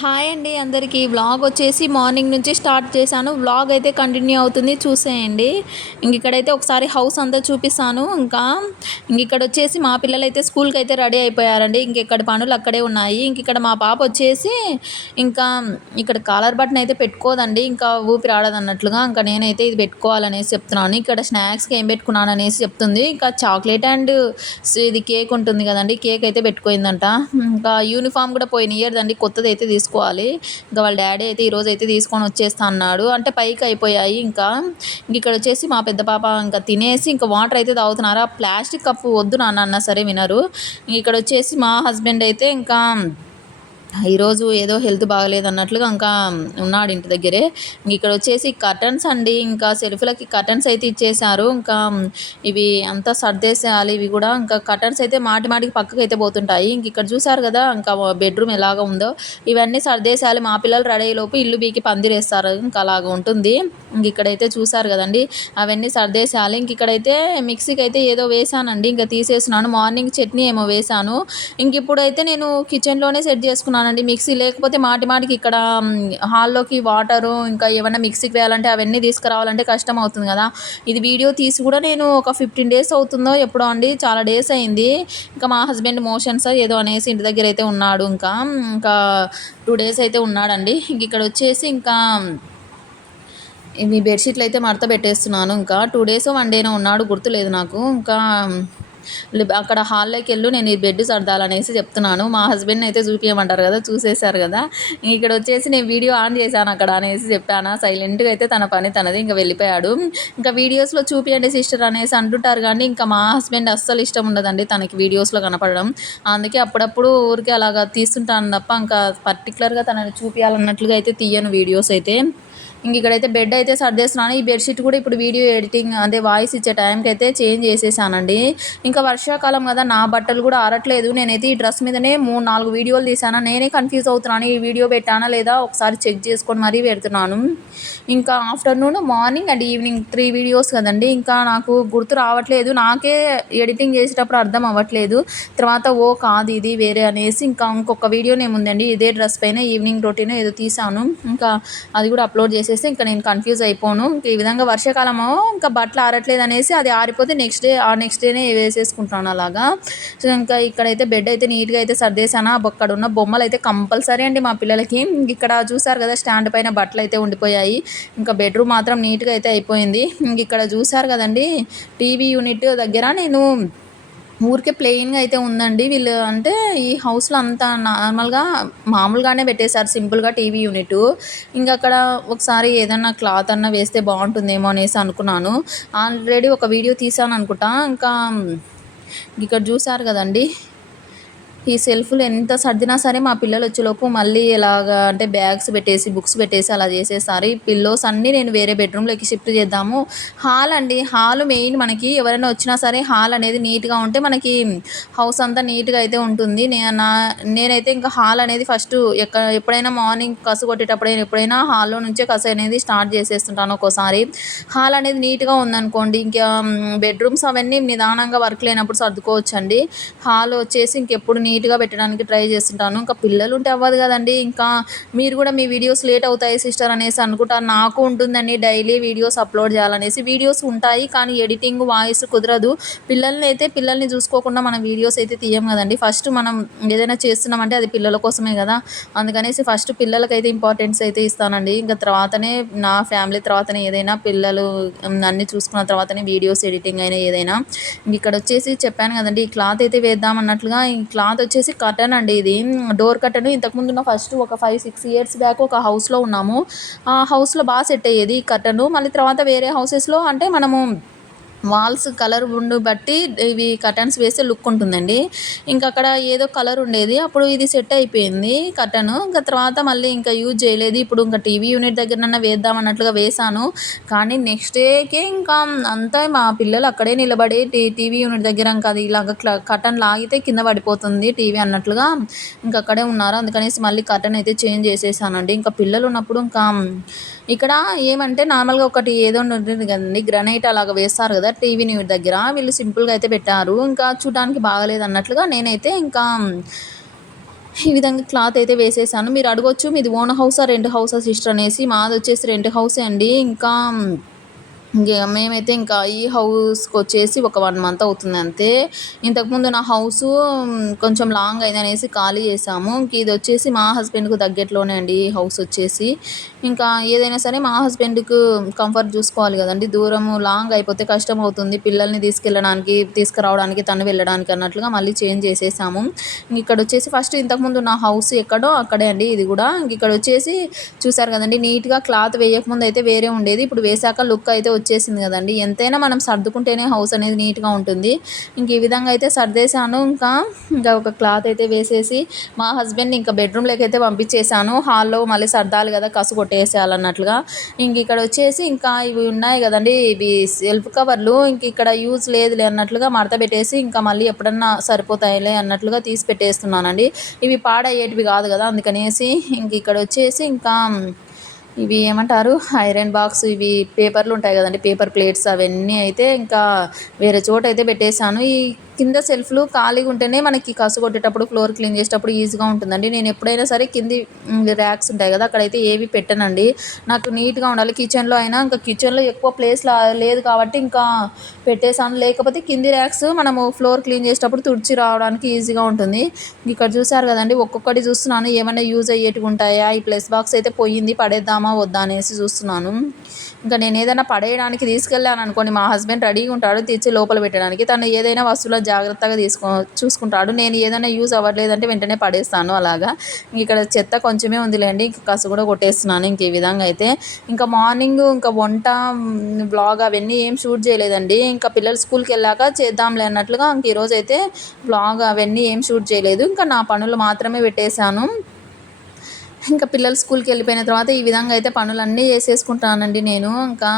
Hi అండి అందరికీ. Vlog వచ్చేసి మార్నింగ్ నుంచి స్టార్ట్ చేశాను. వ్లాగ్ అయితే కంటిన్యూ అవుతుంది. చూసేయండి. ఇంక ఇక్కడైతే ఒకసారి హౌస్ అంతా చూపిస్తాను. ఇంకా ఇంక ఇక్కడ వచ్చేసి మా పిల్లలు అయితే స్కూల్కి అయితే రెడీ అయిపోయారండి. ఇంకెక్కడ పనులు అక్కడే ఉన్నాయి. ఇంక ఇక్కడ మా పాప వచ్చేసి ఇంకా ఇక్కడ కాలర్ బటన్ అయితే పెట్టుకోదండి. ఇంకా ఊపిరి ఆడదన్నట్లుగా ఇంకా నేనైతే ఇది పెట్టుకోవాలనేసి చెప్తున్నాను. ఇక్కడ స్నాక్స్కి ఏం పెట్టుకున్నాను అనేసి చెప్తుంది. ఇంకా చాక్లెట్ అండ్ ఇది కేక్ ఉంటుంది కదండి. కేక్ అయితే పెట్టుకోయిందంట. ఇంకా యూనిఫామ్ కూడా పోయిన ఇయర్దండి. కొత్తది అయితే తీసుకోవాలి. ఇంకా వాళ్ళ డాడీ అయితే ఈరోజు అయితే తీసుకొని వచ్చేస్తా అన్నాడు. అంటే పైకి అయిపోయాయి ఇంకా. ఇంక ఇక్కడ వచ్చేసి మా పెద్ద పాప ఇంకా తినేసి ఇంకా వాటర్ అయితే తాగుతున్నారు? ఆ ప్లాస్టిక్ కప్పు వద్దు నాన్న అన్నా సరే వినరు. ఇక్కడ వచ్చేసి మా హస్బెండ్ అయితే ఇంకా ఈరోజు ఏదో హెల్త్ బాగలేదు అన్నట్లుగా ఇంకా ఉన్నాడు ఇంటి దగ్గరే. ఇక్కడ వచ్చేసి కర్టన్స్ అండి. ఇంకా సెల్ఫ్లకి కర్టన్స్ అయితే ఇచ్చేసారు ఇంకా ఇవి అంతా సర్దేసేయాలి. ఇవి కూడా ఇంకా కర్టన్స్ అయితే మాటి మాటికి పక్కకు అయితే పోతుంటాయి. ఇంక ఇక్కడ చూసారు కదా ఇంకా బెడ్రూమ్ ఎలాగ ఉందో. ఇవన్నీ సర్దేసేయాలి. మా పిల్లలు రెడీ అయ్యేలోపు ఇల్లు బీకి పందిరేస్తారు. ఇంకా అలాగ ఉంటుంది. ఇంక ఇక్కడైతే చూసారు కదండి అవన్నీ సర్దేసేయాలి. ఇంక ఇక్కడైతే మిక్సీకి అయితే ఏదో వేసానండి ఇంకా తీసేసినాను. మార్నింగ్ చట్నీ ఏమో వేసాను ఇంక ఇప్పుడైతే నేను కిచెన్లోనే సెట్ చేసుకున్నాను. చేస్తున్నానండి. మిక్సీ లేకపోతే మాటి మాటికి ఇక్కడ హాల్లోకి వాటరు ఇంకా ఏమైనా మిక్సీకి వేయాలంటే అవన్నీ తీసుకురావాలంటే కష్టం అవుతుంది కదా. ఇది వీడియో తీసి కూడా నేను ఒక ఫిఫ్టీన్ డేస్ అవుతుందో ఎప్పుడో అండి చాలా డేస్ అయింది. ఇంకా మా హస్బెండ్ మోషన్స్ ఏదో అనేసి ఇంటి దగ్గర అయితే ఉన్నాడు ఇంకా ఇంకా టూ డేస్ అయితే ఉన్నాడండి. ఇంక ఇక్కడ వచ్చేసి ఇంకా మీ బెడ్షీట్లు అయితే మడత పెట్టేస్తున్నాను ఇంకా. టూ డేస్ వన్ డేనో ఉన్నాడు గుర్తులేదు నాకు. ఇంకా అక్కడ హాల్లోకి వెళ్ళు నేను ఈ బెడ్ సర్దాలనేసి చెప్తున్నాను. మా హస్బెండ్ అయితే చూపించమంటారు కదా చూసేశారు కదా. ఇక్కడ వచ్చేసి నేను వీడియో ఆన్ చేశాను అక్కడ అనేసి చెప్పాను. సైలెంట్గా అయితే తన పని తనది ఇంకా వెళ్ళిపోయాడు. ఇంకా వీడియోస్లో చూపియండి సిస్టర్ అనేసి అంటుంటారు కానీ ఇంకా మా హస్బెండ్ అస్సలు ఇష్టం ఉండదండి తనకి వీడియోస్లో కనపడడం. అందుకే అప్పుడప్పుడు ఊరికే అలాగా తీస్తుంటాను తప్ప ఇంకా పర్టికులర్గా తనని చూపించాలన్నట్లుగా అయితే తీయను వీడియోస్ అయితే. ఇంక ఇక్కడైతే బెడ్ అయితే సర్దేస్తున్నాను. ఈ బెడ్షీట్ కూడా ఇప్పుడు వీడియో ఎడిటింగ్ అదే వాయిస్ ఇచ్చే టైంకి అయితే చేంజ్ చేసేసానండి. ఇంకా వర్షాకాలం కదా నా బట్టలు కూడా ఆరట్లేదు. నేనైతే ఈ డ్రెస్ మీదనే మూడు నాలుగు వీడియోలు తీసాను నేనే కన్ఫ్యూజ్ అవుతున్నాను. ఈ వీడియో పెట్టానా లేదా ఒకసారి చెక్ చేసుకొని మరీ పెడుతున్నాను. ఇంకా afternoon morning and evening three videos కదండి. ఇంకా నాకు గుర్తు రావట్లేదు. నాకే ఎడిటింగ్ చేసేటప్పుడు అర్థం అవ్వట్లేదు. తర్వాత ఓ కాదు ఇది వేరే అనేసి ఇంకా ఇంకొక వీడియోనే ఉందండి ఇదే డ్రెస్ పైన ఈవినింగ్ రొటీన్ ఏదో తీసాను ఇంకా అది కూడా అప్లోడ్ చేసి చేసేస్తే ఇంకా నేను కన్ఫ్యూజ్ అయిపోను. ఇంకా ఈ విధంగా వర్షాకాలము ఇంకా బట్టలు ఆరట్లేదు అనేసి అది ఆరిపోతే నెక్స్ట్ డే ఆ నెక్స్ట్ డేనే వేసేసుకుంటాను అలాగా. సో ఇంకా ఇక్కడైతే బెడ్ అయితే నీట్గా అయితే సర్దేశాను. అక్కడ ఉన్న బొమ్మలు అయితే కంపల్సరీ అండి మా పిల్లలకి. ఇక్కడ చూసారు కదా స్టాండ్ పైన బట్టలు అయితే ఉండిపోయాయి. ఇంకా బెడ్రూమ్ మాత్రం నీట్గా అయితే అయిపోయింది. ఇంక ఇక్కడ చూసారు కదండి టీవీ యూనిట్ దగ్గర నేను ఊరికే ప్లెయిన్గా అయితే ఉందండి. వీళ్ళు అంటే ఈ హౌస్లో అంతా నార్మల్గా మామూలుగానే పెట్టేశారు. సింపుల్గా టీవీ యూనిట్ ఇంకా అక్కడ ఒకసారి ఏదన్నా క్లాత్ అన్న వేస్తే బాగుంటుందేమో అనేసి అనుకున్నాను. ఆల్రెడీ ఒక వీడియో తీసాను అనుకుంటా. ఇంకా ఇక్కడ చూసారు కదండి. ఈ సెల్ఫ్లు ఎంత సర్దినా సరే మా పిల్లలు వచ్చేలోపు మళ్ళీ ఎలాగా అంటే బ్యాగ్స్ పెట్టేసి బుక్స్ పెట్టేసి అలా చేసేసారి ఈ పిల్లోస్ అన్నీ నేను వేరే బెడ్రూమ్లోకి షిఫ్ట్ చేద్దాము. హాల్ అండి హాల్ మెయిన్ మనకి ఎవరైనా వచ్చినా సరే హాల్ అనేది నీట్గా ఉంటే మనకి హౌస్ అంతా నీట్గా అయితే ఉంటుంది. నేను నా నేనైతే ఇంకా హాల్ అనేది ఫస్ట్ ఎక్కడ ఎప్పుడైనా మార్నింగ్ కసు కొట్టేటప్పుడైనా ఎప్పుడైనా హాల్లో నుంచే కసు అనేది స్టార్ట్ చేసేస్తుంటాను ఒక్కోసారి. హాల్ అనేది నీట్గా ఉందనుకోండి ఇంకా బెడ్రూమ్స్ అవన్నీ నిదానంగా వర్క్ లేనప్పుడు సర్దుకోవచ్చండి. హాల్ వచ్చేసి ఇంకెప్పుడు నీట్గా పెట్టడానికి ట్రై చేస్తుంటాను. ఇంకా పిల్లలు ఉంటే అవ్వదు కదండి. ఇంకా మీరు కూడా మీ వీడియోస్ లేట్ అవుతాయి సిస్టర్ అనేసి అనుకుంటారు నాకు ఉంటుందండి డైలీ వీడియోస్ అప్లోడ్ చేయాలనేసి. వీడియోస్ ఉంటాయి కానీ ఎడిటింగ్ వాయిస్ కుదరదు. పిల్లల్ని అయితే పిల్లల్ని చూసుకోకుండా మనం వీడియోస్ అయితే తీయం కదండి. ఫస్ట్ మనం ఏదైనా చేస్తున్నామంటే అది పిల్లల కోసమే కదా. అందుకనేసి ఫస్ట్ పిల్లలకైతే ఇంపార్టెన్స్ అయితే ఇస్తానండి. ఇంకా తర్వాతనే నా ఫ్యామిలీ తర్వాతనే ఏదైనా పిల్లలు అన్ని చూసుకున్న తర్వాతనే వీడియోస్ ఎడిటింగ్ అయినా ఏదైనా. ఇక్కడ వచ్చేసి చెప్పాను కదండి ఈ క్లాత్ అయితే వేద్దాం అన్నట్లుగా. ఈ క్లాత్ వచ్చేసి కర్టన్ అండి ఇది. డోర్ కర్టన్ ఇంతకుముందు ఉన్న ఫస్ట్ ఒక ఫైవ్ సిక్స్ ఇయర్స్ బ్యాక్ ఒక హౌస్లో ఉన్నాము. ఆ హౌస్లో బాగా సెట్ అయ్యేది ఈ కర్టన్ మళ్ళీ తర్వాత వేరే హౌసెస్లో అంటే మనము వాల్స్ కలర్ ఉండు బట్టి ఇవి కర్టన్స్ వేస్తే లుక్ ఉంటుందండి. ఇంకా అక్కడ ఏదో కలర్ ఉండేది అప్పుడు ఇది సెట్ అయిపోయింది కర్టన్ ఇంకా తర్వాత మళ్ళీ ఇంకా యూజ్ చేయలేదు. ఇప్పుడు ఇంకా టీవీ యూనిట్ దగ్గర వేద్దాం అన్నట్లుగా వేసాను. కానీ నెక్స్ట్ డేకే ఇంకా అంతా మా పిల్లలు అక్కడే నిలబడి టీవీ యూనిట్ దగ్గర ఇంకా అది ఇలాగ కర్టన్ లాగితే కింద పడిపోతుంది టీవీ అన్నట్లుగా ఇంకా అక్కడే ఉన్నారు. అందుకనేసి మళ్ళీ కర్టన్ అయితే చేంజ్ చేసేసానండి. ఇంకా పిల్లలు ఉన్నప్పుడు ఇంకా ఇక్కడ ఏమంటే నార్మల్గా ఒకటి ఏదో ఉంటుంది కదండి గ్రనైట్ అలాగ వేస్తారు కదా టీవీ న్యూ దగ్గర. వీళ్ళు సింపుల్గా అయితే పెట్టారు. ఇంకా చూడడానికి బాగలేదు అన్నట్లుగా నేనైతే ఇంకా ఈ విధంగా క్లాత్ అయితే వేసేసాను. మీరు అడగొచ్చు మీది ఓన్ హౌసా రెంట్ హౌసా సిస్టర్ అనేసి? మాది వచ్చేసి రెంట్ హౌసే అండి. ఇంకా మేమైతే ఇంకా ఈ హౌస్కి వచ్చేసి ఒక వన్ మంత్ అవుతుంది అంతే. ఇంతకుముందు నా హౌస్ కొంచెం లాంగ్ అయింది అనేసి ఖాళీ చేసాము ఇంక ఇది వచ్చేసి మా హస్బెండ్కు తగ్గట్లోనే అండి ఈ హౌస్ వచ్చేసి. ఇంకా ఏదైనా సరే మా హస్బెండ్కు కంఫర్ట్ చూసుకోవాలి కదండి. దూరము లాంగ్ అయిపోతే కష్టం అవుతుంది. పిల్లల్ని తీసుకెళ్ళడానికి తీసుకురావడానికి తను వెళ్ళడానికి అన్నట్లుగా మళ్ళీ చేంజ్ చేసేసాము. ఇక్కడ వచ్చేసి ఫస్ట్ ఇంతకుముందు నా హౌస్ ఎక్కడో అక్కడే అండి ఇది కూడా. ఇంక ఇక్కడ వచ్చేసి చూసారు కదండి నీట్గా క్లాత్ వేయకముందు అయితే వేరే ఉండేది. ఇప్పుడు వేసాక లుక్ అయితే వచ్చేసింది కదండి. ఎంతైనా మనం సర్దుకుంటేనే హౌస్ అనేది నీట్గా ఉంటుంది. ఇంక ఈ విధంగా అయితే సర్దేశాను. ఇంకా ఇంకా ఒక క్లాత్ అయితే వేసేసి మా హస్బెండ్ ఇంకా బెడ్రూమ్లోకి అయితే పంపించేశాను. హాల్లో మళ్ళీ సర్దాలి కదా కసు కొట్టేసేయాలన్నట్లుగా. ఇంక ఇక్కడ వచ్చేసి ఇంకా ఇవి ఉన్నాయి కదండి ఇవి సెల్ఫ్ కవర్లు ఇంక ఇక్కడ యూజ్ లేదులే అన్నట్లుగా మడత పెట్టేసి ఇంకా మళ్ళీ ఎప్పుడన్నా సరిపోతాయిలే అన్నట్లుగా తీసి పెట్టేస్తున్నానండి. ఇవి పాడయ్యేటివి కాదు కదా అందుకనేసి ఇంక ఇక్కడ వచ్చేసి ఇంకా ఇవి ఏమంటారు ఐరన్ బాక్స్ ఇవి పేపర్లు ఉంటాయి కదండి పేపర్ ప్లేట్స్ అవన్నీ అయితే ఇంకా వేరే చోట అయితే పెట్టేశాను. ఈ కింద సెల్ఫ్లు ఖాళీగా ఉంటేనే మనకి కసు కొట్టేటప్పుడు ఫ్లోర్ క్లీన్ చేసేటప్పుడు ఈజీగా ఉంటుందండి. నేను ఎప్పుడైనా సరే కింది ర్యాక్స్ ఉంటాయి కదా అక్కడైతే ఏవి పెట్టనండి. నాకు నీట్గా ఉండాలి. కిచెన్లో అయినా ఇంకా కిచెన్లో ఎక్కువ ప్లేస్ లేదు కాబట్టి ఇంకా పెట్టేశాను. లేకపోతే కింది ర్యాక్స్ మనము ఫ్లోర్ క్లీన్ చేసేటప్పుడు తుడిచి రావడానికి ఈజీగా ఉంటుంది. ఇక్కడ చూసారు కదండి ఒక్కొక్కటి చూస్తున్నాను. ఏమైనా యూజ్ అయ్యేటివి ఉంటాయా? ఈ ప్లస్ బాక్స్ అయితే పోయింది పడేద్దామా వద్దా అనేసి చూస్తున్నాను. ఇంకా నేను ఏదైనా పడేయడానికి తీసుకెళ్ళాను అనుకోండి మా హస్బెండ్ రెడీగా ఉంటాడు తెచ్చి లోపల పెట్టడానికి. తను ఏదైనా వస్తువులను జాగ్రత్తగా తీసుకో చూసుకుంటాడు. నేను ఏదైనా యూజ్ అవ్వట్లేదంటే వెంటనే పడేస్తాను అలాగా. ఇక్కడ చెత్త కొంచెమే ఉందిలేండి. ఇంక కసు కూడా కొట్టేస్తున్నాను ఇంక ఈ విధంగా అయితే. ఇంకా మార్నింగ్ ఇంకా వంట బ్లాగ్ అవన్నీ ఏం షూట్ చేయలేదండి. ఇంకా పిల్లలు స్కూల్కి వెళ్ళాక చేద్దాంలే అన్నట్లుగా ఇంక ఈరోజు అయితే బ్లాగ్ అవన్నీ ఏం షూట్ చేయలేదు. ఇంకా నా పనులు మాత్రమే పెట్టేశాను. ఇంకా పిల్లలు స్కూల్కి వెళ్ళిపోయిన తర్వాత ఈ విధంగా అయితే పనులన్నీ చేసేసుకుంటానండి నేను. ఇంకా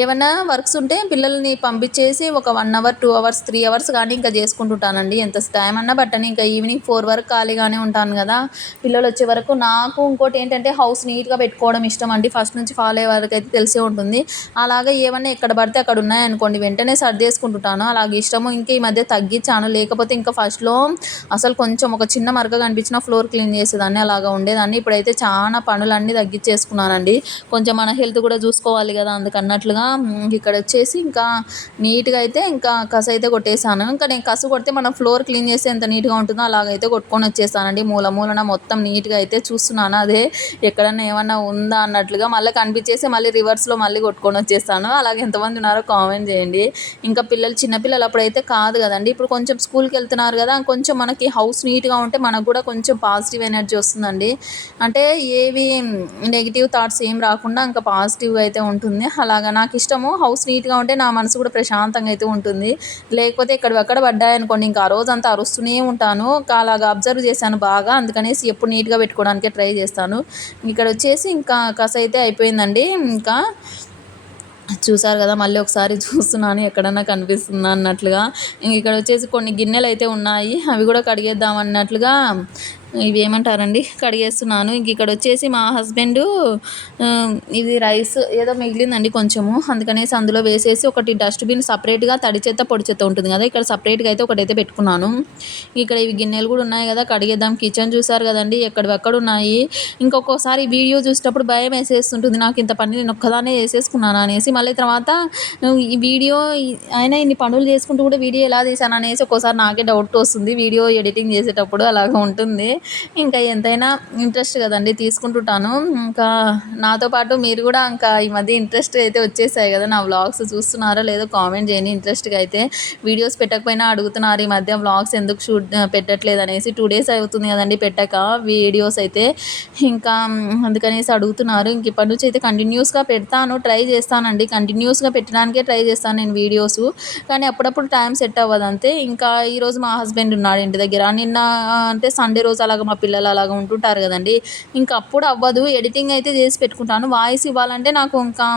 ఏమైనా వర్క్స్ ఉంటే పిల్లల్ని పంపించేసి ఒక one hour two hours three hours కానీ ఇంకా చేసుకుంటుంటానండి. ఎంత టైం అన్నా బట్టని ఇంకా ఈవినింగ్ ఫోర్ వరకు ఖాళీగానే ఉంటాను కదా. పిల్లలు వచ్చే వరకు నాకు ఇంకోటి ఏంటంటే హౌస్ నీట్గా పెట్టుకోవడం ఇష్టం అండి. ఫస్ట్ నుంచి ఫాలో అయ్యే వరకు అయితే తెలిసే ఉంటుంది. అలాగే ఏమన్నా ఎక్కడ పడితే అక్కడ ఉన్నాయనుకోండి వెంటనే సర్దేసుకుంటుంటాను అలాగే ఇష్టము ఇంకా ఈ మధ్య తగ్గించాను. లేకపోతే ఇంకా ఫస్ట్లో అసలు కొంచెం ఒక చిన్న మరక కనిపించిన ఫ్లోర్ క్లీన్ చేసేదాన్ని అలాగా ఉండేదాన్ని. ఇప్పుడైతే చాలా పనులన్నీ తగ్గించేసుకున్నానండి. కొంచెం మన హెల్త్ కూడా చూసుకోవాలి కదా అందుకన్నట్లుగా ఇక్కడ వచ్చేసి ఇంకా నీట్గా అయితే ఇంకా కసు అయితే కొట్టేసాను. ఇంకా నేను కసు కొడితే మనం ఫ్లోర్ క్లీన్ చేస్తే ఎంత నీట్గా ఉంటుందో అలాగైతే కొట్టుకొని వచ్చేసానండి. మూల మూలన మొత్తం నీట్గా అయితే చూస్తున్నాను. అదే ఎక్కడన్నా ఏమన్నా ఉందా అన్నట్లుగా మళ్ళీ కనిపించేసి మళ్ళీ రివర్స్లో మళ్ళీ కొట్టుకొని వచ్చేస్తాను. అలాగే ఎంతమంది ఉన్నారో కామెంట్ చేయండి. ఇంకా పిల్లలు చిన్నపిల్లలు అప్పుడైతే కాదు కదండి. ఇప్పుడు కొంచెం స్కూల్కి వెళ్తున్నారు కదా కొంచెం మనకి హౌస్ నీట్గా ఉంటే మనకు కూడా కొంచెం పాజిటివ్ ఎనర్జీ వస్తుందండి. అంటే ఏవి నెగిటివ్ థాట్స్ ఏం రాకుండా ఇంకా పాజిటివ్గా అయితే ఉంటుంది. అలాగా నాకు ఇష్టము హౌస్ నీట్గా ఉంటే నా మనసు కూడా ప్రశాంతంగా అయితే ఉంటుంది. లేకపోతే ఇక్కడ ఎక్కడ పడ్డాయనుకోండి ఇంకా ఆ రోజు అంతా అరుస్తూనే ఉంటాను. అలాగా అబ్జర్వ్ చేశాను బాగా అందుకనేసి ఎప్పుడు నీట్గా పెట్టుకోవడానికే ట్రై చేస్తాను. ఇక్కడ వచ్చేసి ఇంకా కస అయితే అయిపోయిందండి. ఇంకా చూసారు కదా మళ్ళీ ఒకసారి చూస్తున్నాను ఎక్కడన్నా కనిపిస్తుందా అన్నట్లుగా. ఇంక ఇక్కడ వచ్చేసి కొన్ని గిన్నెలు అయితే ఉన్నాయి. అవి కూడా కడిగేద్దాం అన్నట్లుగా ఇవి ఏమంటారండి కడిగేస్తున్నాను. ఇంక ఇక్కడ వచ్చేసి మా హస్బెండ్ ఇది రైస్ ఏదో మిగిలిందండి కొంచెము. అందుకనేసి అందులో వేసేసి ఒకటి డస్ట్బిన్ సపరేట్గా తడి చెత్త పొడి చెత్త ఉంటుంది కదా? ఇక్కడ సపరేట్గా అయితే ఒకటైతే పెట్టుకున్నాను. ఇక్కడ ఇవి గిన్నెలు కూడా ఉన్నాయి కదా? కడిగేద్దాం. కిచెన్ చూసారు కదండి? ఎక్కడెక్కడ ఉన్నాయి? ఇంకొకసారి వీడియో చూసేటప్పుడు భయం వేసేస్తుంటుంది. నాకు ఇంత పని నేను ఒక్కదానే చేసేసుకున్నాను అనేసి. మళ్ళీ తర్వాత ఈ వీడియో అయినా ఇన్ని పనులు చేసుకుంటూ కూడా వీడియో ఎలా తీసాను అనేసి ఒక్కోసారి నాకే డౌట్ వస్తుంది. వీడియో ఎడిటింగ్ చేసేటప్పుడు అలాగ ఉంటుంది. ఇంకా ఎంతైనా ఇంట్రెస్ట్ కదండి తీసుకుంటుంటాను. ఇంకా నాతో పాటు మీరు కూడా ఇంకా ఈ మధ్య ఇంట్రెస్ట్ అయితే వచ్చేసాయి కదా. నా వ్లాగ్స్ చూస్తున్నారో లేదో కామెంట్ చేయండి. ఇంట్రెస్ట్గా అయితే వీడియోస్ పెట్టకపోయినా అడుగుతున్నారు. ఈ మధ్య వ్లాగ్స్ ఎందుకు షూట్ పెట్టట్లేదు అనేసి టూ డేస్ అవుతుంది కదండి పెట్టాక. వీడియోస్ అయితే ఇంకా అందుకనేసి అడుగుతున్నారు. ఇంక ఇప్పటి నుంచి అయితే కంటిన్యూస్గా పెడతాను ట్రై చేస్తానండి. కంటిన్యూస్గా పెట్టడానికే ట్రై చేస్తాను నేను వీడియోస్ కానీ అప్పుడప్పుడు టైం సెట్ అవ్వదు అంతే. ఇంకా ఈరోజు మా హస్బెండ్ ఉన్నాడు ఇంటి దగ్గర. నిన్న అంటే సండే రోజు అలాగ మా పిల్లలు అలాగ ఉంటుంటారు కదండి. ఇంకా అప్పుడు అవ్వదు. ఎడిటింగ్ అయితే చేసి పెట్టుకుంటాను. వాయిస్ ఇవ్వాలంటే నాకు ఇంకా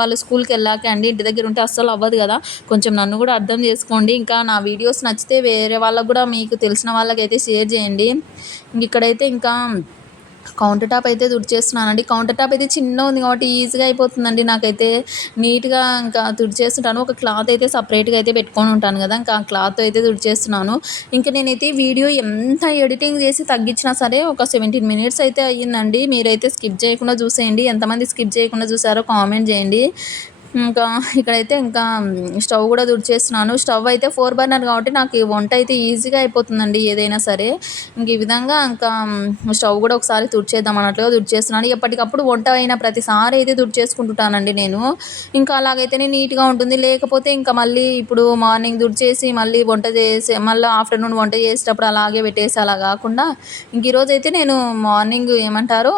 వాళ్ళు స్కూల్కి వెళ్ళాక అండి. ఇంటి దగ్గర ఉంటే అస్సలు అవ్వదు కదా. కొంచెం నన్ను కూడా అర్థం చేసుకోండి. ఇంకా నా వీడియోస్ నచ్చితే వేరే వాళ్ళకు కూడా మీకు తెలిసిన వాళ్ళకైతే షేర్ చేయండి. ఇక్కడైతే ఇంకా కౌంటర్ టాప్ అయితే తుడిచేస్తున్నానండి. కౌంటర్ టాప్ అయితే చిన్న ఉంది కాబట్టి ఈజీగా అయిపోతుందండి. నాకైతే నీట్గా ఇంకా తుడిచేస్తుంటాను. ఒక క్లాత్ అయితే సపరేట్గా అయితే పెట్టుకొని ఉంటాను కదా ఇంకా క్లాత్ అయితే తుడిచేస్తున్నాను. ఇంకా నేనైతే వీడియో ఎంత ఎడిటింగ్ చేసి తగ్గించినా సరే ఒక సెవెంటీన్ మినిట్స్ అయితే అయ్యిందండి. మీరైతే స్కిప్ చేయకుండా చూసేయండి. ఎంతమంది స్కిప్ చేయకుండా చూసారో కామెంట్ చేయండి. ఇంకా ఇక్కడైతే ఇంకా స్టవ్ కూడా దుడిచేస్తున్నాను స్టవ్ అయితే ఫోర్ బర్నర్ కాబట్టి నాకు ఈ వంట అయితే ఈజీగా అయిపోతుందండి ఏదైనా సరే. ఇంక ఈ విధంగా ఇంకా స్టవ్ కూడా ఒకసారి తుడిచేద్దాం అన్నట్లుగా తుడిచేస్తున్నాను. ఎప్పటికప్పుడు వంట అయిన ప్రతిసారి అయితే తుడిచేసుకుంటుంటానండి నేను. ఇంకా అలాగైతేనే నీట్గా ఉంటుంది. లేకపోతే ఇంకా మళ్ళీ ఇప్పుడు మార్నింగ్ తుడిచేసి మళ్ళీ వంట చేసి మళ్ళీ ఆఫ్టర్నూన్ వంట చేసేటప్పుడు అలాగే పెట్టేసి అలా కాకుండా ఇంక ఈరోజు అయితే నేను మార్నింగ్ ఏమంటారు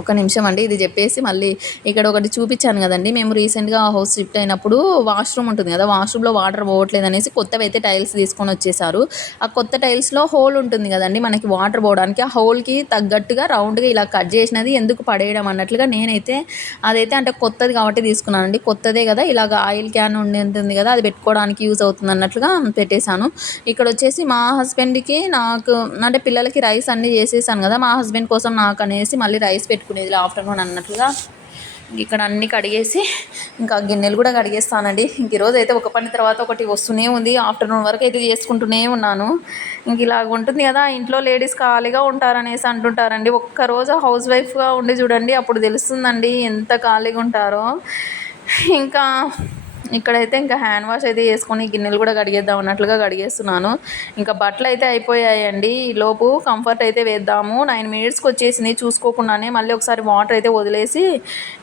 ఒక నిమిషం అండి ఇది చెప్పేసి మళ్ళీ ఇక్కడ ఒకటి చూపించాను కదండి. మేము రీసెంట్గా హౌస్ షిఫ్ట్ అయినప్పుడు వాష్రూమ్ ఉంటుంది కదా వాష్రూమ్లో వాటర్ పోవట్లేదు అనేసి కొత్తవి అయితే టైల్స్ తీసుకొని వచ్చేసారు. ఆ కొత్త టైల్స్లో హోల్ ఉంటుంది కదండి మనకి వాటర్ పోవడానికి. ఆ హోల్కి తగ్గట్టుగా రౌండ్గా ఇలా కట్ చేసినది ఎందుకు పడేయడం అన్నట్లుగా నేనైతే అదైతే అంటే కొత్తది కాబట్టి తీసుకున్నానండి. కొత్తదే కదా ఇలాగ ఆయిల్ క్యాన్ ఉండి ఉంటుంది కదా అది పెట్టుకోవడానికి యూజ్ అవుతుంది అన్నట్లుగా పెట్టేశాను. ఇక్కడ వచ్చేసి మా హస్బెండ్కి నాకు అంటే పిల్లలకి రైస్ అన్నీ చేసేసాను కదా మా హస్బెండ్ కోసం నాకు అనేసి మళ్ళీ రైస్ పెట్టుకునేది ఆఫ్టర్నూన్ అన్నట్లుగా ఇక్కడ అన్నీ కడిగేసి ఇంకా గిన్నెలు కూడా కడిగేస్తానండి. ఇంక ఈరోజు అయితే ఒక పని తర్వాత ఒకటి వస్తూనే ఉంది. ఆఫ్టర్నూన్ వరకు అయితే చేసుకుంటూనే ఉన్నాను. ఇంక ఇలాగ ఉంటుంది కదా ఇంట్లో లేడీస్ ఖాళీగా ఉంటారనేసి అంటుంటారండి. ఒక్కరోజు హౌస్ వైఫ్గా ఉండి చూడండి అప్పుడు తెలుస్తుందండి ఎంత ఖాళీగా ఉంటారో. ఇంకా ఇక్కడైతే ఇంకా హ్యాండ్ వాష్ అయితే చేసుకొని గిన్నెలు కూడా కడిగేద్దాం అన్నట్లుగా కడిగేస్తున్నాను. ఇంకా బట్టలు అయితే అయిపోయాయండి. లోపు కంఫర్ట్ అయితే వేద్దాము. నైన్ మినిట్స్కి వచ్చేసింది. చూసుకోకుండానే మళ్ళీ ఒకసారి వాటర్ అయితే వదిలేసి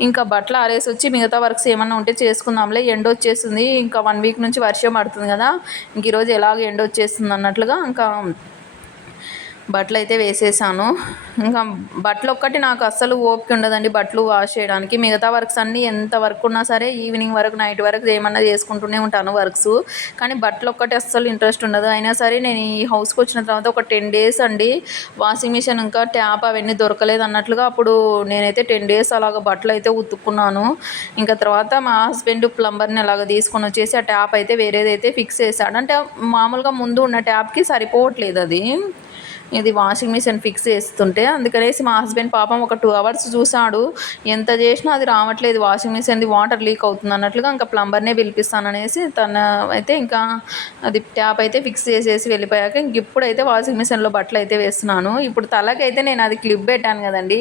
ఇంకా బట్టలు ఆరేసి వచ్చి మిగతా వర్క్స్ ఏమన్నా ఉంటే చేసుకుందాంలే. ఎండ వచ్చేస్తుంది ఇంకా వన్ వీక్ నుంచి వర్షం పడుతుంది కదా. ఇంక ఈరోజు ఎలాగ ఎండ వచ్చేస్తుంది అన్నట్లుగా ఇంకా బట్టలు అయితే వేసేసాను. ఇంకా బట్టలు ఒక్కటి నాకు అస్సలు ఓపిక ఉండదండి బట్టలు వాష్ చేయడానికి. మిగతా వర్క్స్ అన్నీ ఎంత వర్క్ ఉన్నా సరే ఈవినింగ్ వరకు నైట్ వరకు ఏమన్నా చేసుకుంటూనే ఉంటాను వర్క్స్. కానీ బట్టలు ఒక్కటి అస్సలు ఇంట్రెస్ట్ ఉండదు. అయినా సరే నేను ఈ హౌస్కి వచ్చిన తర్వాత ఒక టెన్ డేస్ అండి వాషింగ్ మిషన్ ఇంకా ట్యాప్ అవన్నీ దొరకలేదు అన్నట్లుగా అప్పుడు నేనైతే టెన్ డేస్ అలాగ బట్టలు అయితే ఉతుక్కున్నాను. ఇంకా తర్వాత మా హస్బెండ్ ప్లంబర్ని అలాగ తీసుకొని వచ్చేసి ఆ ట్యాప్ అయితే వేరేదైతే ఫిక్స్ చేశాడు. అంటే మామూలుగా ముందు ఉన్న ట్యాప్కి సరిపోవట్లేదు అది. ఇది వాషింగ్ మిషన్ ఫిక్స్ చేస్తుంటే అందుకనేసి మా హస్బెండ్ పాపం ఒక టూ అవర్స్ చూసాడు ఎంత చేసినా అది రావట్లేదు వాషింగ్ మిషన్ది వాటర్ లీక్ అవుతుంది అన్నట్లుగా ఇంకా ప్లంబర్నే పిలిపిస్తాననేసి తన అయితే ఇంకా అది ట్యాప్ అయితే ఫిక్స్ చేసేసి వెళ్ళిపోయాక ఇంక ఇప్పుడైతే వాషింగ్ మిషన్లో బట్టలు అయితే వేస్తున్నాను. ఇప్పుడు తలకైతే నేను అది క్లిప్ పెట్టాను కదండి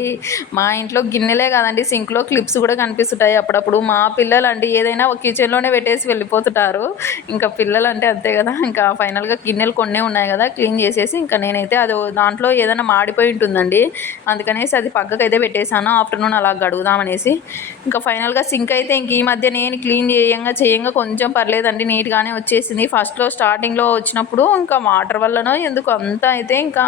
మా ఇంట్లో గిన్నెలే కదండి సింక్లో క్లిప్స్ కూడా కనిపిస్తుంటాయి అప్పుడప్పుడు. మా పిల్లలు అండి ఏదైనా ఒక కిచెన్లోనే పెట్టేసి వెళ్ళిపోతుంటారు. ఇంకా పిల్లలు అంటే అంతే కదా ఇంకా ఫైనల్గా గిన్నెలు కొన్నే ఉన్నాయి కదా క్లీన్ చేసేసి ఇంకా నేనైతే అది దాంట్లో ఏదైనా మాడిపోయి ఉంటుందండి. అందుకనేసి అది పక్కకు అయితే పెట్టేశాను. ఆఫ్టర్నూన్ అలా గడుగుదామనేసి. ఇంకా ఫైనల్గా సింక్ అయితే ఇంక ఈ మధ్య నేను క్లీన్ చేయంగా చేయంగా కొంచెం పర్లేదండి. నీట్గానే వచ్చేసింది. ఫస్ట్లో స్టార్టింగ్లో వచ్చినప్పుడు ఇంకా వాటర్ వల్లనో ఎందుకు అంతా అయితే ఇంకా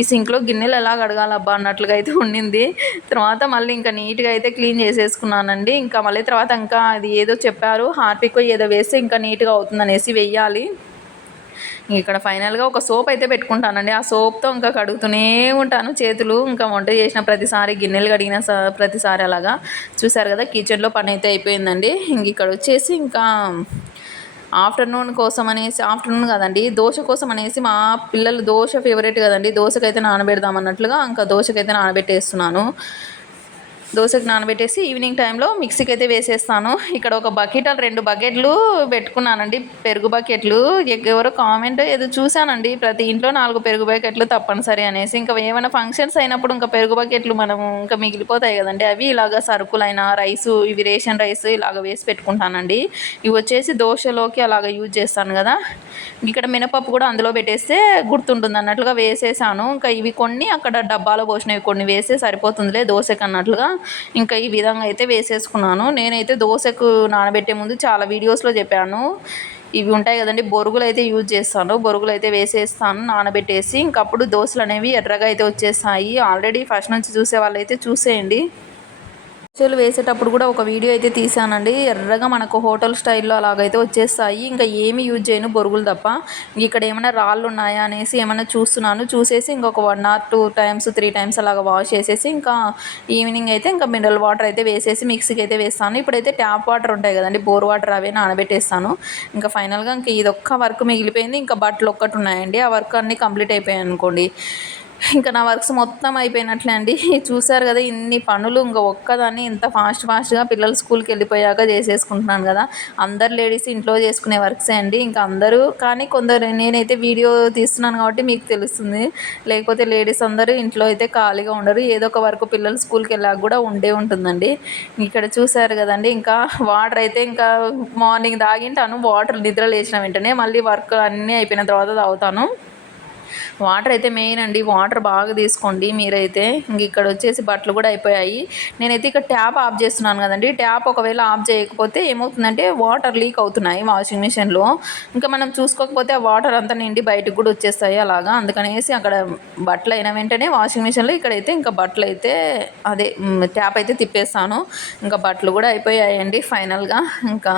ఈ సింక్లో గిన్నెలు ఎలా కడగాలబ్బా అన్నట్లుగా అయితే ఉండింది. తర్వాత మళ్ళీ ఇంకా నీట్గా అయితే క్లీన్ చేసేసుకున్నానండి. ఇంకా మళ్ళీ తర్వాత ఇంకా అది ఏదో చెప్పారు. హార్పిక్ ఏదో వేస్తే ఇంకా నీట్గా అవుతుందనేసి వెయ్యాలి. ఇక్కడ ఫైనల్గా ఒక సోప్ అయితే పెట్టుకుంటానండి. ఆ సోప్తో ఇంకా కడుగుతూనే ఉంటాను. చేతులు ఇంకా వంట చేసిన ప్రతిసారి గిన్నెలు కడిగిన ప్రతిసారి అలాగా. చూసారు కదా కిచెన్లో పని అయితే అయిపోయిందండి. ఇంక ఇక్కడ వచ్చేసి ఇంకా ఆఫ్టర్నూన్ కోసం అనేసి ఆఫ్టర్నూన్ కదండి దోశ కోసం అనేసి మా పిల్లలు దోశ ఫేవరెట్ కదండి. దోశకైతే నానబెడదాం అన్నట్లుగా ఇంకా దోశకైతే నానబెట్టేస్తున్నాను. దోశకు నానబెట్టేసి ఈవినింగ్ టైంలో మిక్సీకి అయితే వేసేస్తాను. ఇక్కడ ఒక బకెట్ రెండు బకెట్లు పెట్టుకున్నానండి. పెరుగు బకెట్లు. ఎవరో కామెంట్ ఏదో చూశానండి. ప్రతి ఇంట్లో నాలుగు పెరుగు బకెట్లు తప్పనిసరి అనేసి. ఇంకా ఏమైనా ఫంక్షన్స్ అయినప్పుడు ఇంకా పెరుగు బకెట్లు మనం ఇంకా మిగిలిపోతాయి కదండి. అవి ఇలాగ సరుకులైన రైసు ఇవి రేషన్ రైస్ ఇలాగ వేసి పెట్టుకుంటానండి. ఇవి వచ్చేసి దోశలోకి అలాగ యూజ్ చేస్తాను కదా. ఇక్కడ మినపప్పు కూడా అందులో పెట్టేస్తే గుర్తుంటుంది అన్నట్లుగా వేసేసాను. ఇంకా ఇవి కొన్ని అక్కడ డబ్బాలో పోసినవి కొన్ని వేస్తే సరిపోతుందిలే దోశకు అన్నట్లుగా ఇంకా ఈ విధంగా అయితే వేసేసుకున్నాను. నేనైతే దోశకు నానబెట్టే ముందు చాలా వీడియోస్లో చెప్పాను. ఇవి ఉంటాయి కదండి బొరుగులు అయితే యూజ్ చేస్తాను. బొరుగులు అయితే వేసేస్తాను నానబెట్టేసి. ఇంకప్పుడు దోశలు అనేవి ఎర్రగా అయితే వచ్చేస్తాయి. ఆల్రెడీ ఫస్ట్ నుంచి చూసే వాళ్ళు అయితే చూసేయండి. దోశలు వేసేటప్పుడు కూడా ఒక వీడియో అయితే తీసానండి ఎర్రగా మనకు హోటల్ స్టైల్లో అలాగైతే వచ్చేస్తాయి. ఇంకా ఏమి యూజ్ చేయను బొరుగులు తప్ప. ఇక్కడ ఏమైనా రాళ్ళు ఉన్నాయా అనేసి ఏమైనా చూస్తున్నాను. చూసేసి ఇంకొక one or two times three times అలాగ వాష్ చేసేసి ఇంకా ఈవినింగ్ అయితే ఇంకా మినరల్ వాటర్ అయితే వేసేసి మిక్సీకి అయితే వేస్తాను. ఇప్పుడైతే ట్యాప్ వాటర్ ఉంటాయి కదండి బోర్ వాటర్ అవే నానబెట్టేస్తాను. ఇంకా ఫైనల్గా ఇంకా ఇది ఒక్క వర్క్ మిగిలిపోయింది. ఇంకా బట్టలు ఒక్కటి ఉన్నాయండి. ఆ వర్క్ అన్నీ కంప్లీట్ అయిపోయాయి అనుకోండి. ఇంకా నా వర్క్స్ మొత్తం అయిపోయినట్లే అండి. చూసారు కదా ఇన్ని పనులు ఇంకా ఒక్కదాన్ని ఇంత ఫాస్ట్ ఫాస్ట్గా పిల్లలు స్కూల్కి వెళ్ళిపోయాక చేసేసుకుంటున్నాను కదా. అందరు లేడీస్ ఇంట్లో చేసుకునే వర్క్సే అండి. ఇంకా అందరూ కానీ కొందరు నేనైతే వీడియో తీస్తున్నాను కాబట్టి మీకు తెలుస్తుంది. లేకపోతే లేడీస్ అందరూ ఇంట్లో అయితే ఖాళీగా ఉండరు. ఏదో ఒక వర్క్ పిల్లలు స్కూల్కి వెళ్ళాక కూడా ఉండే ఉంటుందండి. ఇక్కడ చూసారు కదండి ఇంకా వాటర్ అయితే ఇంకా మార్నింగ్ తాగింటాను. వాటర్ నిద్ర లేచిన వెంటనే మళ్ళీ వర్క్ అన్నీ అయిపోయిన తర్వాత తాగుతాను. వాటర్ అయితే మెయిన్ అండి. వాటర్ బాగా తీసుకోండి. మీరైతే ఇంక ఇక్కడ వచ్చేసి బట్టలు కూడా అయిపోయాయి. నేనైతే ఇక్కడ ట్యాప్ ఆఫ్ చేస్తున్నాను కదండి. ట్యాప్ ఒకవేళ ఆఫ్ చేయకపోతే ఏమవుతుందంటే వాటర్ లీక్ అవుతున్నాయి వాషింగ్ మిషన్లో. ఇంకా మనం చూసుకోకపోతే ఆ వాటర్ అంతా నిండి బయటకు కూడా వచ్చేస్తాయి అలాగా. అందుకనేసి అక్కడ బట్టలు అయిన వెంటనే వాషింగ్ మిషన్లో ఇక్కడైతే ఇంకా బట్టలు అయితే అదే ట్యాప్ అయితే తిప్పేస్తాను. ఇంకా బట్టలు కూడా అయిపోయాయండి ఫైనల్గా. ఇంకా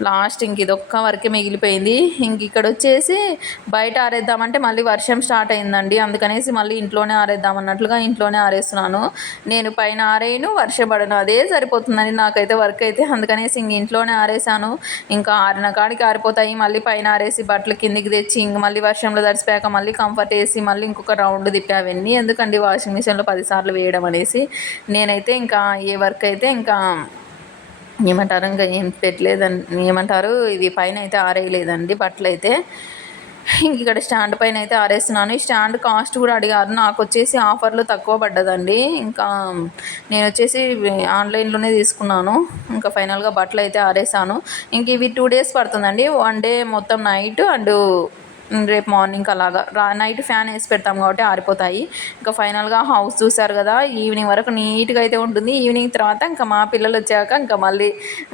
లాస్ట్ ఇంక ఇదొక్క వరకే మిగిలిపోయింది. ఇంక ఇక్కడ వచ్చేసి బయట ఆరేద్దామంటే మళ్ళీ వర్షం స్టార్ట్ అయిందండి. అందుకనేసి మళ్ళీ ఇంట్లోనే ఆరేద్దాం అన్నట్లుగా ఇంట్లోనే ఆరేస్తున్నాను. నేను పైన ఆరేయను వర్షపడను అదే సరిపోతుందండి నాకైతే వర్క్ అయితే. అందుకనేసి ఇంక ఇంట్లోనే ఆరేసాను ఇంకా ఆరిన కాడికి ఆరిపోతాయి. మళ్ళీ పైన ఆరేసి బట్టలు కిందికి తెచ్చి ఇంక మళ్ళీ వర్షంలో తడిసిపోయాక మళ్ళీ కంఫర్ట్ వేసి మళ్ళీ ఇంకొక రౌండ్ తిప్పి అవన్నీ ఎందుకండి వాషింగ్ మిషన్లో పదిసార్లు వేయడం అనేసి. నేనైతే ఇంకా ఏ వర్క్ అయితే ఇంకా ఏమంటారు ఇంకా ఏం పెట్టలేదండి ఏమంటారు? ఇది పైన అయితే ఆరేయలేదండి బట్టలు అయితే. ఇంక ఇక్కడ స్టాండ్ పైన అయితే ఆరేస్తున్నాను. ఈ స్టాండ్ కాస్ట్ కూడా అడిగారు. నాకు వచ్చేసి ఆఫర్లు తక్కువ పడ్డదండి. ఇంకా నేను వచ్చేసి ఆన్లైన్లోనే తీసుకున్నాను. ఇంకా ఫైనల్గా బట్టలు అయితే ఆరేసాను. ఇంక ఇవి టూ డేస్ పడుతుందండి. వన్ డే మొత్తం నైట్ అండ్ రేపు మార్నింగ్ అలాగా. రా నైట్ ఫ్యాన్ వేసి పెడతాం కాబట్టి ఆరిపోతాయి. ఇంకా ఫైనల్గా హౌస్ చూశారు కదా ఈవినింగ్ వరకు నీట్గా అయితే ఉంటుంది. ఈవినింగ్ తర్వాత ఇంకా మా పిల్లలు వచ్చాక ఇంకా మళ్ళీ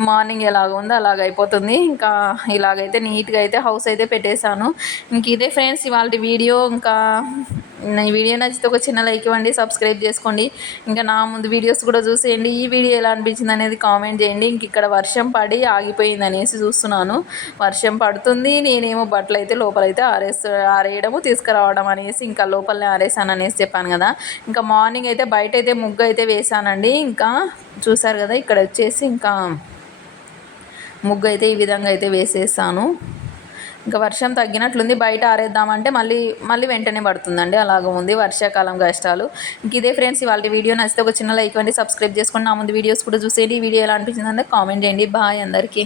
మార్నింగ్ ఎలాగ ఉందో అలాగ అయిపోతుంది. ఇంకా ఇలాగైతే నీట్గా అయితే హౌస్ అయితే పెట్టేశాను. ఇంక ఇదే ఫ్రెండ్స్ ఇవాళ వీడియో ఇంకా ఈ వీడియో నచ్చితే ఒక చిన్న లైక్ ఇవ్వండి సబ్స్క్రైబ్ చేసుకోండి. ఇంకా నా ముందు వీడియోస్ కూడా చూసేయండి. ఈ వీడియో ఎలా అనిపించింది అనేది కామెంట్ చేయండి. ఇంక ఇక్కడ వర్షం పడి ఆగిపోయింది అనేసి చూస్తున్నాను. వర్షం పడుతుంది నేనేమో బట్టలు అయితే లోపలైతే ఆరేస్తూ ఆరేయడము తీసుకురావడం అనేసి ఇంకా లోపలనే ఆరేసాను అనేసి చెప్పాను కదా. ఇంకా మార్నింగ్ అయితే బయట అయితే ముగ్గు అయితే వేసానండి. ఇంకా చూసారు కదా ఇక్కడ వచ్చేసి ఇంకా ముగ్గు అయితే ఈ విధంగా అయితే వేసేసాను. ఇంకా వర్షం తగ్గినట్లుంది. బయట ఆరేద్దామంటే మళ్ళీ మళ్ళీ వెంటనే పడుతుందండి. అలాగ ఉంది వర్షాకాలం కష్టాలు. ఇంక ఇదే ఫ్రెండ్స్ ఇవాళ వీడియో నచ్చితే ఒక చిన్న లైక్ ఇవ్వండి. సబ్స్క్రైబ్ చేసుకుని నా ముందు వీడియోస్ కూడా చూసేయండి. ఈ వీడియో ఎలా అనిపించిందంటే కామెంట్ చేయండి. బాయ్ అందరికీ.